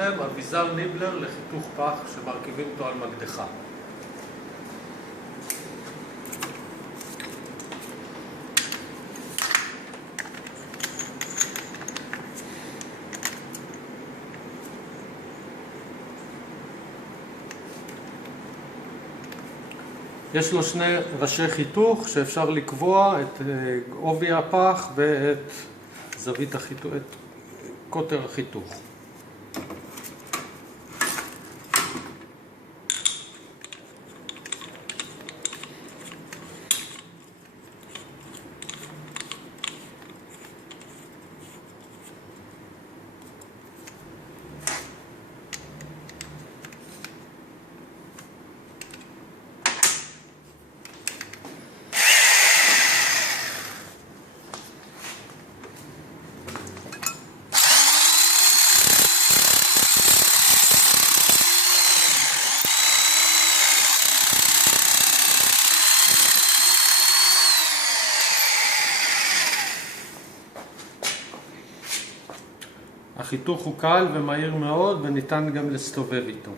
אביזר ניבלר לחיתוך פח שמרכיבים אותו על מקדחה. יש לו שני ראשי חיתוך שאפשר לקבוע את עובי הפח ואת זווית החיתוך, את קוטר החיתוך. החיתוך הוא קל ומהיר מאוד וניתן גם להסתובב איתו.